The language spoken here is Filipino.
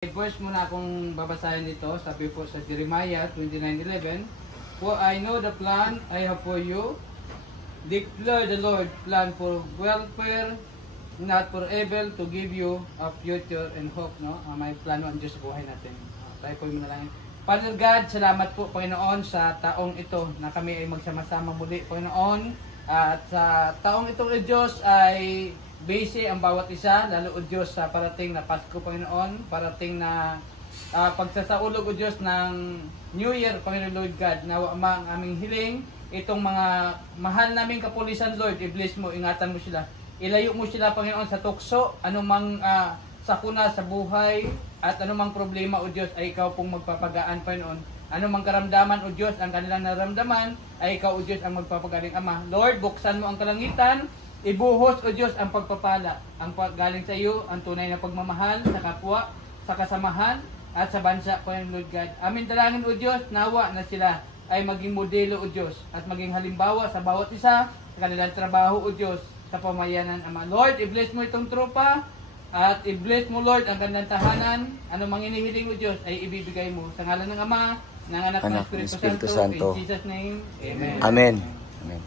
First muna akong babasahin dito, sabi po sa Jeremiah 29:11, For I know the plan I have for you, declare the Lord, plan for welfare, not for evil, to give you a future and hope. No? May plano ang Diyos sa buhay natin. Tayo po yung manalangin. Father God, salamat po Panginoon sa taong ito na kami ay magsama-sama muli Panginoon. At sa taong ito Diyos ay busy ang bawat isa, lalo o Diyos sa parating na Pasko Panginoon, parating na pagsasaulog o Diyos ng New Year Panginoon Lord God. Nawa ang aming hiling, itong mga mahal naming kapulisan Lord, i-bless mo, ingatan mo sila. Ilayo mo sila Panginoon sa tukso, anumang sakuna sa buhay at anumang problema o Diyos ay ikaw pong magpapagaan Panginoon. Anumang karamdaman o Diyos ang kanilang naramdaman ay ikaw o Diyos ang magpapagaling Ama. Lord, buksan mo ang kalangitan, ibuhos o Diyos ang pagpapala, ang galing sa iyo, ang tunay na pagmamahal sa kapwa, sa kasamahan at sa bansa Panginoon Lord God. Amin dalangin o Diyos, nawa na sila ay maging modelo o Diyos at maging halimbawa sa bawat isa sa kanilang trabaho o Diyos sa pamayanan Ama. Lord, i-bless mo itong tropa at i-bless mo Lord ang kanilang tahanan. Ano mang inihiling o Diyos ay ibibigay mo sa ngalan ng Ama, ng Anak ng Espiritu Santo. In Jesus' name, Amen. Amen. Amen.